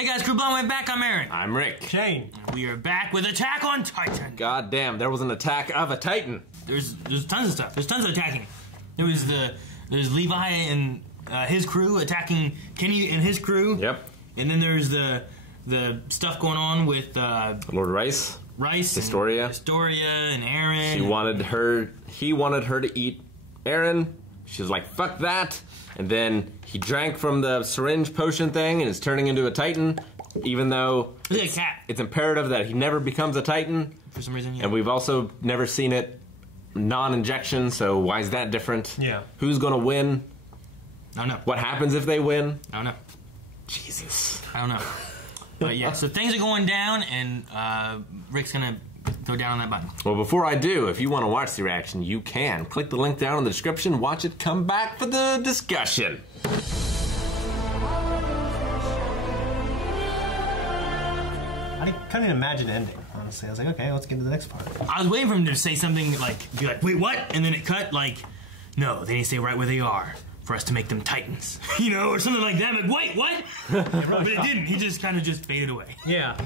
Hey guys, Crew Blonde, back. I'm Aaron. I'm Rick. Shane. And we are back with Attack on Titan. God damn, there was an attack of a Titan. There's tons of stuff. There's tons of attacking. There's Levi and his crew attacking Kenny and his crew. Yep. And then there's the stuff going on with Lord Rice. Historia. And Aaron. He wanted her to eat Aaron. She was like, fuck that. And then he drank from the syringe potion thing and is turning into a Titan, even though He's like a cat. It's imperative that he never becomes a Titan. For some reason, yeah. And we've also never seen it non-injection, so why is that different? Yeah. Who's gonna win? I don't know. What happens if they win? I don't know. Jesus. I don't know. But yeah, so things are going down, and Rick's gonna go down on that button. Well, before I do, if you want to watch the reaction, you can. Click the link down in the description, watch it, come back for the discussion. I couldn't even imagine the ending, honestly. I was like, okay, let's get to the next part. I was waiting for him to say something like, be like, wait, what? And then it cut like, no, they need to stay right where they are for us to make them Titans. You know, or something like that. Like, wait, what? But it didn't. He just kind of just faded away. Yeah.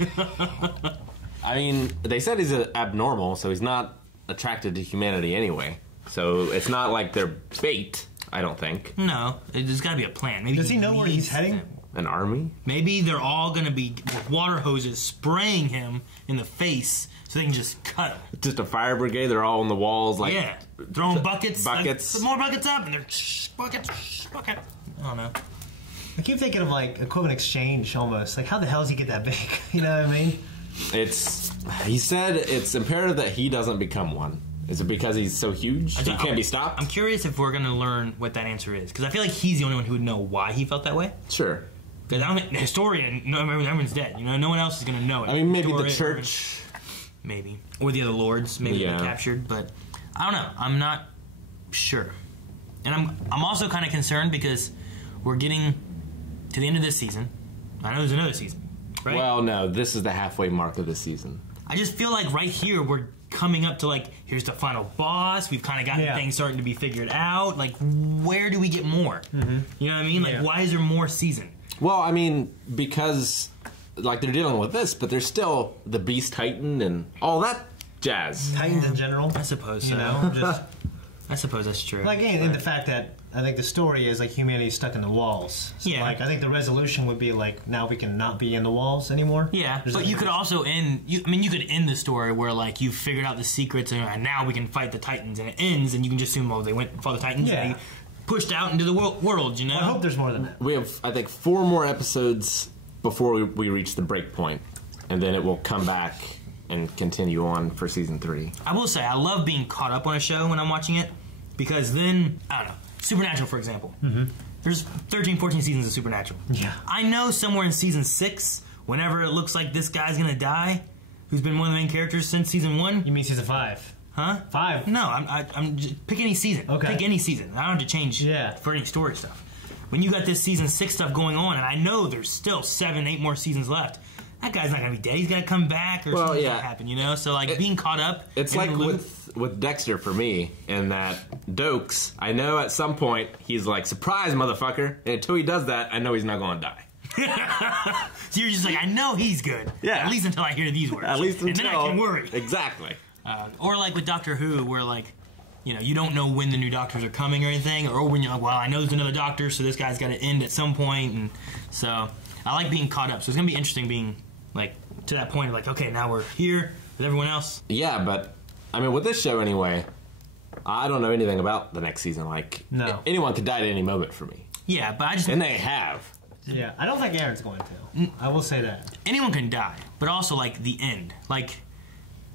I mean, they said he's abnormal, so he's not attracted to humanity anyway. So it's not like they're bait, I don't think. No, there's got to be a plan. Maybe Does he know where he's needs heading? them. An army? Maybe they're all going to be with water hoses spraying him in the face so they can just cut him. Just a fire brigade, they're all on the walls, like... Yeah, throwing buckets. Buckets. More buckets up, and they're bucket. I don't know. I keep thinking of like equipment exchange almost. Like, how the hell does he get that big? You know what I mean? He said it's imperative that he doesn't become one. Is it because he's so huge? He can't be stopped? I'm curious if we're going to learn what that answer is. Because I feel like he's the only one who would know why he felt that way. Sure. Because I don't think the historian, everyone's dead. You know, no one else is going to know it. I mean, maybe the church. Maybe. Or the other lords. Maybe Yeah. they captured. But I don't know. I'm not sure. And I'm also kind of concerned because we're getting to the end of this season. I know there's another season. Right? Well, no, this is the halfway mark of the season. I just feel like right here we're coming up to like, here's the final boss. We've kind of gotten things starting to be figured out. Like, where do we get more? Mm-hmm. You know what I mean? Like, why is there more season? Well, I mean, because like they're dealing with this, but there's still the Beast Titan and all that jazz. Titans in general. I suppose so. You know? Just, I suppose that's true. like, and the fact that I think the story is like humanity's stuck in the walls. So, Yeah. like, I think the resolution would be like, now we can not be in the walls anymore. Yeah, There's but like- you could also end. You could end the story where like you figured out the secrets and now we can fight the Titans, and it ends, and you can just assume, oh, they went for the Titans. Yeah. And they pushed out into the world. You know. I hope there's more than that. We have, I think, 4 more episodes before we reach the break point, and then it will come back and continue on for season 3. I will say I love being caught up on a show when I'm watching it because then I don't know. Supernatural, for example. Mm-hmm. There's 13, 14 seasons of Supernatural. Yeah. I know somewhere in season 6, whenever it looks like this guy's gonna die, who's been one of the main characters since season 1. You mean season 5? Huh? 5. No, I'm just pick any season. Okay. Pick any season. I don't have to change for any story stuff. When you got this season 6 stuff going on, and I know there's still 7, 8 more seasons left, that guy's not gonna be dead. He's gonna come back, or something's gonna happen. You know, so like being caught up. It's like with Dexter for me, in that Dokes, I know at some point he's like, surprise, motherfucker, and until he does that, I know he's not going to die. So you're just like, I know he's good. Yeah. At least until I hear these words. At least until. And then I can worry. Exactly. Or like with Doctor Who, where like, you know, you don't know when the new doctors are coming or anything, or when you're like, well, I know there's another doctor, so this guy's got to end at some point, and so I like being caught up. So it's gonna be interesting being like to that point of like, okay, now we're here with everyone else. Yeah, but I mean, with this show anyway, I don't know anything about the next season. Like, anyone could die at any moment for me. Yeah, but I just and they have. Yeah, I don't think Aaron's going to. I will say that. Anyone can die, but also like the end. Like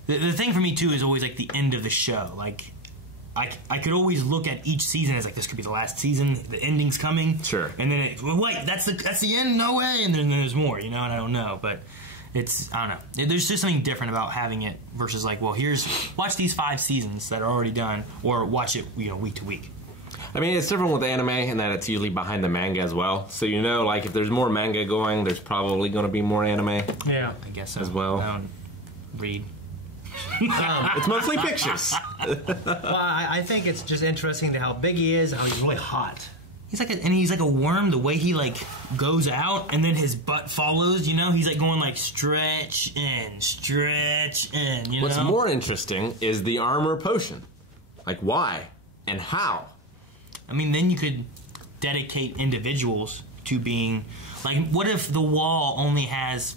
the thing for me too is always like the end of the show. Like I could always look at each season as like, this could be the last season. The ending's coming. Sure. And then well, wait, that's the end. No way. And then there's more. You know, and I don't know, but. It's, I don't know. There's just something different about having it versus like, well, watch these 5 seasons that are already done, or watch it, you know, week to week. I mean, it's different with anime in that it's usually behind the manga as well. So you know, like if there's more manga going, there's probably going to be more anime. Yeah, I guess so. As well. I don't read. It's mostly pictures. Well, I think it's just interesting to how big he is, how he's really hot. He's like a worm. The way he like goes out and then his butt follows. You know, he's like going like stretch in. You What's know? more interesting is the armor potion. Like why and how? I mean, then you could dedicate individuals to being like. What if the wall only has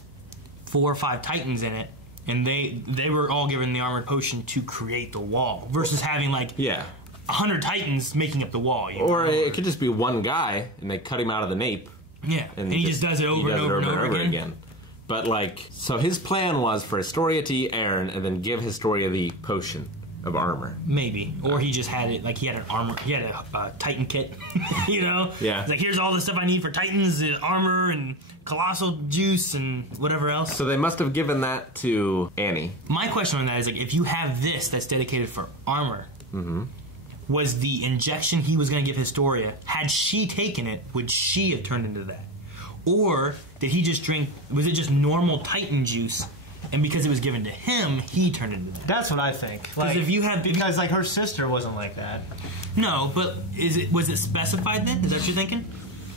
4 or 5 titans in it, and they were all given the armored potion to create the wall, versus having like Yeah. 100 titans making up the wall. You Or know? it could just be one guy and they cut him out of the nape. Yeah, and he just does it over and over again. But like, so his plan was for Historia to eat Aaron and then give Historia the potion of armor. Maybe, or he just had it like he had an armor. He had a Titan kit, you know. Yeah. It's like, here's all the stuff I need for Titans: armor and colossal juice and whatever else. So they must have given that to Annie. My question on that is like, if you have this that's dedicated for armor, was the injection he was going to give Historia, had she taken it, would she have turned into that? Or did he just drink, was it just normal Titan juice, and because it was given to him, he turned into that? That's what I think. Like, if you have- because like her sister wasn't like that. No, but was it specified then? Is that what you're thinking?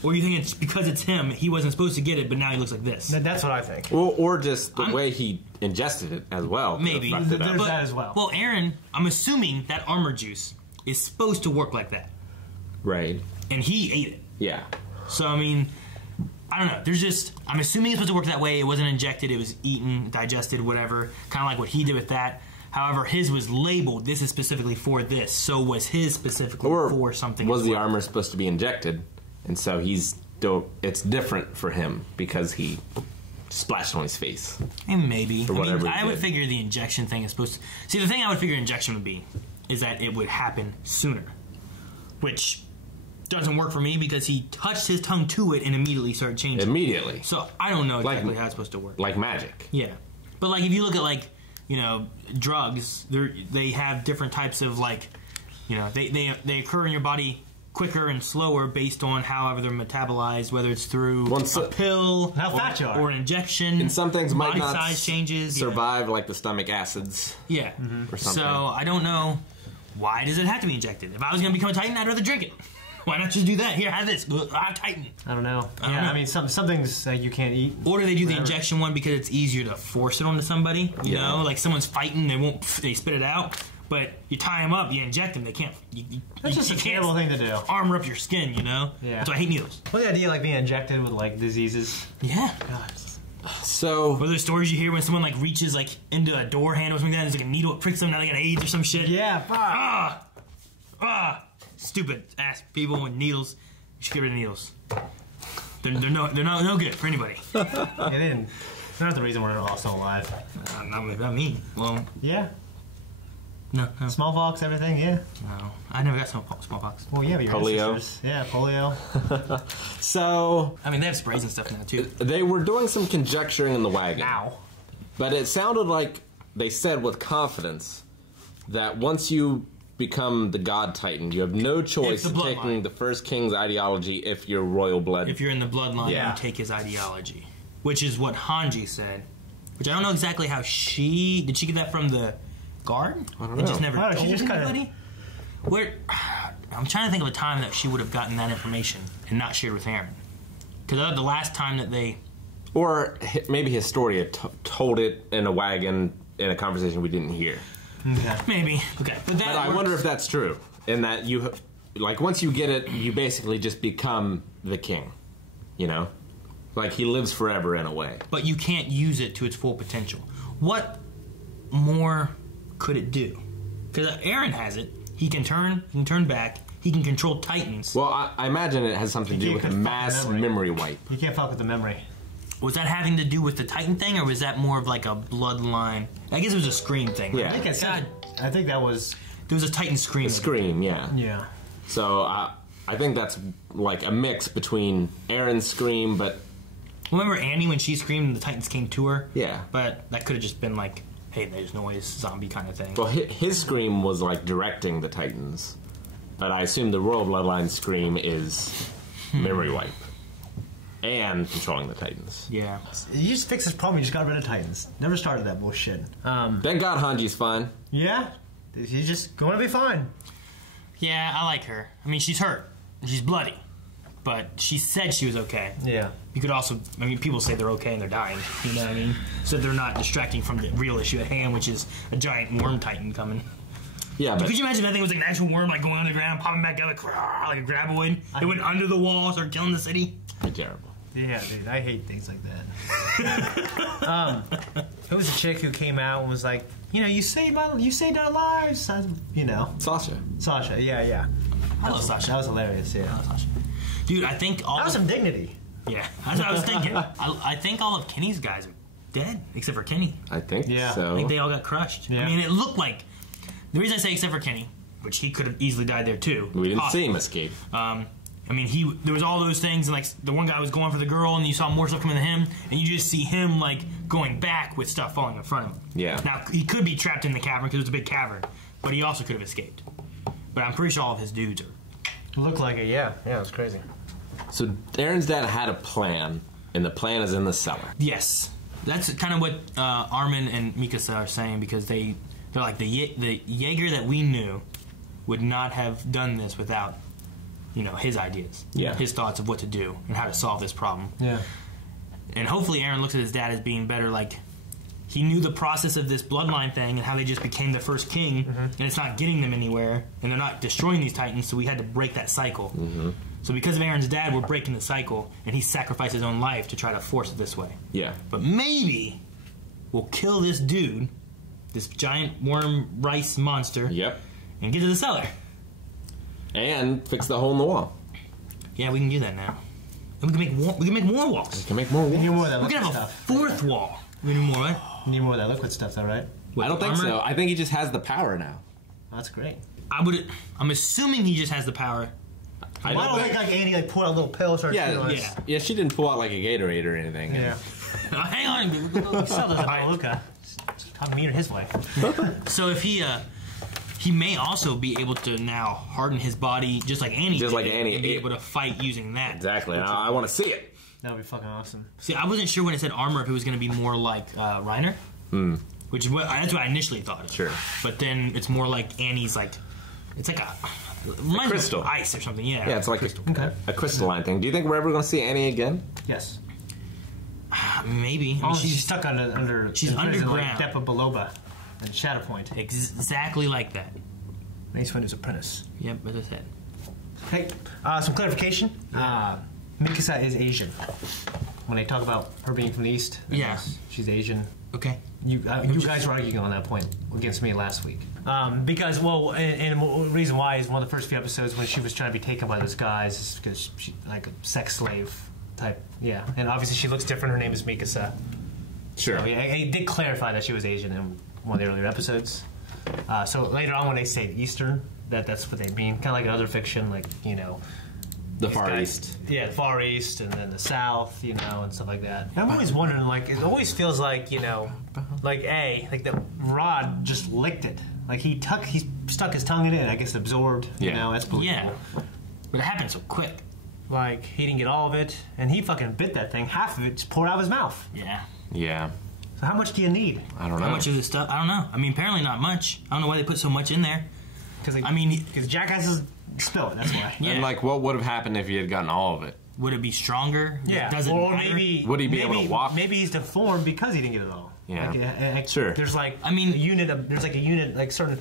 Or you think it's because it's him, he wasn't supposed to get it, but now he looks like this? That's what I think. Or just the way he ingested it as well. Maybe. fucked it up. There's that as well. Well, Aaron, I'm assuming that armor juice is supposed to work like that. Right. And he ate it. Yeah. So, I mean, I don't know. There's just, I'm assuming it's supposed to work that way. It wasn't injected, it was eaten, digested, whatever. Kind of like what he did with that. However, his was labeled, this is specifically for this. So was his specifically Or for something was as the well. armor supposed to be injected, and so it's different for him because he splashed on his face. And maybe. whatever he I would did. figure the injection thing is supposed to... See, the thing I would figure injection would be is that it would happen sooner. Which doesn't work for me because he touched his tongue to it and immediately started changing. Immediately. So I don't know Like- exactly how it's supposed to work. Like magic. Yeah. But, like, if you look at, like, you know, drugs, they have different types of, like, you know, they occur in your body quicker and slower based on however they're metabolized, whether it's through Once- a pill How fat you are. or an injection. And some things might body not size changes. survive, like the stomach acids. Yeah. Or something. So I don't know, why does it have to be injected? If I was going to become a Titan, I'd rather drink it. Why not just do that? Here, have this. Titan. I don't know. don't Yeah, know. I mean, some things that you can't eat. Or do they do the Whatever. injection one because it's easier to force it onto somebody? You Yeah. know, like someone's fighting, they spit it out. But you tie them up, you inject them, they can't. That's just a can't terrible thing to do. armor up your skin, you know? Yeah. That's why I hate needles. What's the idea, like being injected with like diseases? Yeah. God. So Or there's stories you hear when someone like reaches like into a door handle or something like that, and there's like a needle, it pricks them, now they got AIDS or some shit. Yeah, fuck. Stupid ass people with needles. You should get rid of needles. They're no good for anybody. Yeah, they didn't. They're not the reason we're all still alive. Not me. Well, Yeah, no, smallpox, everything. Yeah. no. I never got smallpox. Well, yeah, but your Polio. ancestors. Yeah, polio. So I mean, they have sprays and stuff now too. they were doing some conjecturing in the wagon. Ow. But it sounded like they said with confidence that once you become the God Titan, you have no choice It's the in taking bloodline. the first king's ideology if you're royal blood. If you're in the bloodline, Yeah. you take his ideology, which is what Hanji said. Which I don't know exactly how did she get that from the guard? I don't And know. just never Oh, she told just kinda- anybody. Where I'm trying to think of a time that she would have gotten that information and not shared with Aaron. Because the last time that they Or maybe Historia told it in a wagon in a conversation we didn't hear. Okay. maybe okay, but that But I works. wonder if that's true. In that you, like, once you get it, you basically just become the king. You know? Like, he lives forever in a way. But you can't use it to its full potential. What more could it do? Because Aaron has it. He can turn back. He can control Titans. Well, I imagine it has something to do You with a can't mass fucking memory wipe. You can't fuck with the memory. Was that having to do with the Titan thing, or was that more of like a bloodline? I guess it was a Scream thing. Right? Yeah. I think it's. God, I think that was. there was a Titan Scream. Scream, yeah. Yeah. So I think that's like a mix between Aaron's scream, but Remember Annie when she screamed and the Titans came to her? yeah. But that could have just been like, hey, there's no way it's a zombie kind of thing. Well, his scream was like directing the Titans, but I assume the royal bloodline scream is memory wipe and controlling the Titans. Yeah. You just fix this problem. You just got rid of Titans. Never started that bullshit. Thank God Hanji's fine. Yeah. He's just going to be fine. Yeah, I like her. I mean, she's hurt. She's bloody. but she said she was okay. Yeah. You could also, I mean, people say they're okay and they're dying. You know what I mean? So they're not distracting from the real issue at hand, which is a giant worm titan coming. Yeah, but Could you imagine that thing was like an actual worm, like going underground, popping back out like a graboid? It went under the wall, started killing the city. terrible. Yeah, dude, I hate things like that. It was a chick who came out and was like, you know, you saved our lives. Sasha. Sasha, yeah. I love Sasha. That was hilarious, yeah. Sasha. Dude, I think all That was some dignity. yeah, that's what I was thinking. I think all of Kenny's guys are dead, except for Kenny. I think Yeah. so. I think they all got crushed. Yeah. I mean, it looked like, the reason I say except for Kenny, which he could have easily died there too. we didn't see him Possibly. escape. I mean, there was all those things, and like the one guy was going for the girl, and you saw more stuff coming to him, and you just see him like going back with stuff falling in front of him. Yeah. Now he could be trapped in the cavern because it's a big cavern, but he also could have escaped. But I'm pretty sure all of his dudes are. Looked like it, yeah. Yeah, it was crazy. So Aaron's dad had a plan, and the plan is in the cellar. Yes, that's kind of what Armin and Mikasa are saying, because they're like the Jaeger that we knew would not have done this without, you know, his ideas, Yeah. his thoughts of what to do and how to solve this problem. Yeah. And hopefully Aaron looks at his dad as being better, like he knew the process of this bloodline thing and how they just became the first king, and it's not getting them anywhere, and they're not destroying these titans, so we had to break that cycle. So because of Aaron's dad, we're breaking the cycle, and he sacrificed his own life to try to force it this way. Yeah. But maybe we'll kill this dude, this giant worm rice monster, Yep. and get to the cellar. And fix the hole in the wall. Yeah, we can do that now. And we can make more walls. Can make more You need walls. more of that We liquid can have a stuff. fourth wall. We need more, right? You need more of that liquid stuff, though, right? I don't think Armor? so. I think he just has the power now. That's great. I'm assuming he just has the power. I Why don't don't think. like Andy like pull out a little pill, start Yeah, feeling yeah. Yeah, she didn't pull out like a Gatorade or anything. Yeah. Hang on. He still doesn't know Luca. How mean his way. So if he may also be able to now harden his body just like Annie Just did, like Annie. and be able to fight using that. Exactly. I want to see it. That would be fucking awesome. See, I wasn't sure when it said armor if it was going to be more like Reiner, which is that's what I initially thought. Sure. But then it's more like Annie's like, it's like a reminds me of crystal. ice or something. Yeah. Yeah, it's like Okay. a crystalline thing. Do you think we're ever going to see Annie again? Yes. Maybe. I mean, Oh, she's she's stuck under. she's in prison, underground. Like Depa Baloba and Shadowpoint. exactly like that. Mace Windu's apprentice. Yep, as I said. Hey, some clarification. Mikasa is Asian. When they talk about her being from the East, Yeah. she's Asian. Okay. You guys were arguing on that point against me last week. Because, well, and the reason why is one of the first few episodes when she was trying to be taken by those guys is because she like a sex slave type. Yeah, and obviously she looks different. Her name is Mikasa. Sure. So, yeah, it did clarify that she was Asian in one of the earlier episodes. So later on when they say Eastern, that's what they mean. Kind of like in other fiction, like, you know, The these Far guys- East. Yeah, the Far East, and then the South, you know, and stuff like that. And I'm always wondering, like, it always feels like, you know, like the rod just licked it. Like he stuck his tongue in it, and I guess absorbed. You Yeah. know, that's believable. Yeah. But it happened so quick. Like he didn't get all of it, and he fucking bit that thing. Half of it just poured out of his mouth. Yeah. Yeah. So how much do you need? I don't know. How much of this stuff? I don't know. I mean, apparently not much. I don't know why they put so much in there. Because jackasses spill it. That's why. Yeah. And like, what would have happened if he had gotten all of it? Would it be stronger? Yeah, Does it or matter? maybe Would he be able to walk? Maybe he's deformed because he didn't get it all. Yeah. Like, Sure. There's like I mean- a unit. There's like a unit, like certain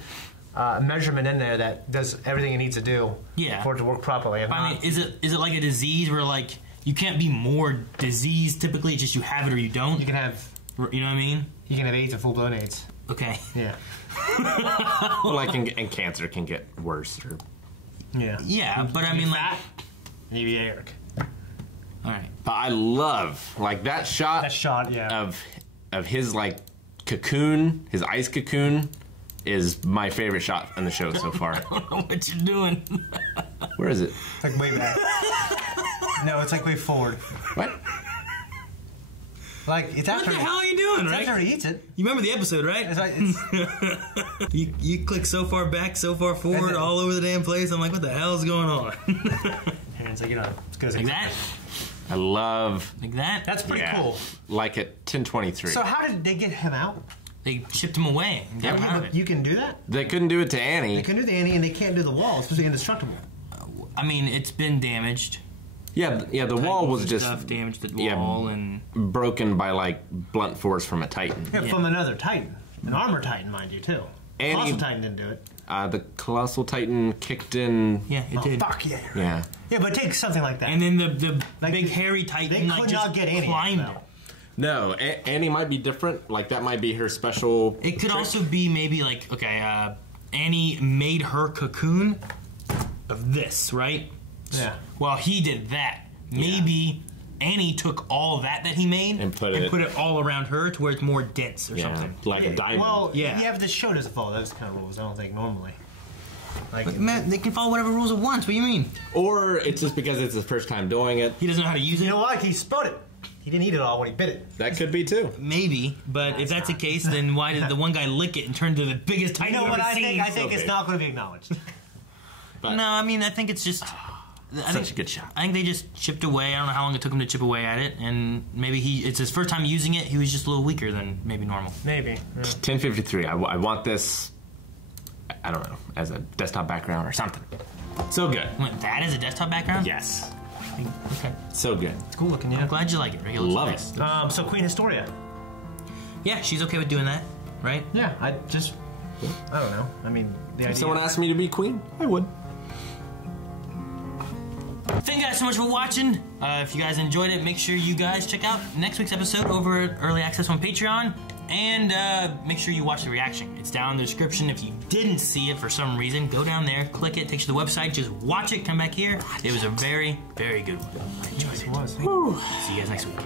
measurement in there that does everything it needs to do. Yeah. For it to work properly. If I mean, not- is it like a disease where like you can't be more diseased? Typically, it's just you have it or you don't. you can have You know what I mean? AIDS and full blown AIDS. Okay. Yeah. Well, like, and cancer can get worse. Or, Yeah. Yeah, but I mean, like, Fat, maybe Eric. all right. but I love like that shot That shot. Yeah. of his like cocoon, his ice cocoon, is my favorite shot in the show so far. I don't know what you're doing. Where is it? It's like way back. No, it's like way forward. What? Like it's What after. the hell are you doing, It's right? after he eats it. You remember the episode, right? It's like, it's, You click so far back, so far forward, And then- all over the damn place. I'm like, what the hell is going on? and it's like, you know, it's good. Like that? I love. Like that? That's pretty Yeah. cool. Like at 10:23. So how did they get him out? They shipped him away and got him out of it. You can do that. They couldn't do it to Annie. They can do the Annie, and they can't do the wall. It's supposed to be indestructible. I mean, it's been damaged. Yeah, the wall was just stuff damaged the wall and broken by like blunt force from a Titan. Yeah, from another Titan, an armor Titan, mind you, too. And Colossal Titan didn't do it. The Colossal Titan kicked in. yeah, it did. Fuck yeah. Yeah. Yeah, but take something like that. And then the Like, big hairy Titan they like could just not get Annie. climbed though. it. No, Annie might be different. Like that might be her special. It could trick. also be maybe like, okay, Annie made her cocoon of this, right? Yeah. Well, he did that. Maybe Annie took all that he made And put it all around her to where it's more dense or Yeah, something. like a diamond. Well, Yeah. yeah, but this show doesn't follow those kind of rules, I don't think, normally. Like, But man, they can follow whatever rules it wants. What do you mean? Or it's just because it's his first time doing it. He doesn't know how to use it? you know what? He spun it. He didn't eat it all when he bit it. That could be too. Maybe, but if that's the case, then why did the one guy lick it and turn to the biggest Titan You know you've what ever I seen? think? I think it's big. not going to be acknowledged. But No, I mean, I think it's just... such a good shot. I think they just chipped away. I don't know how long it took him to chip away at it, and maybe it's his first time using it. He was just a little weaker than maybe normal. Maybe. 1053. I want this. I don't know, as a desktop background or something. So good. Wait, that is a desktop background? Yes. Okay. So good. It's cool looking, yeah. I'm glad you like it. Rick. It looks Love nice. it. So Queen Historia. Yeah, she's okay with doing that, right? Yeah, I don't know. I mean, the idea. If someone asked me to be queen, I would. Thank you guys so much for watching. If you guys enjoyed it, make sure you guys check out next week's episode over at Early Access on Patreon. And make sure you watch the reaction. It's down in the description. If you didn't see it for some reason, go down there, click it, takes you to the website, just watch it, come back here. It was a very, very good one. I enjoyed it. was. See you guys next week.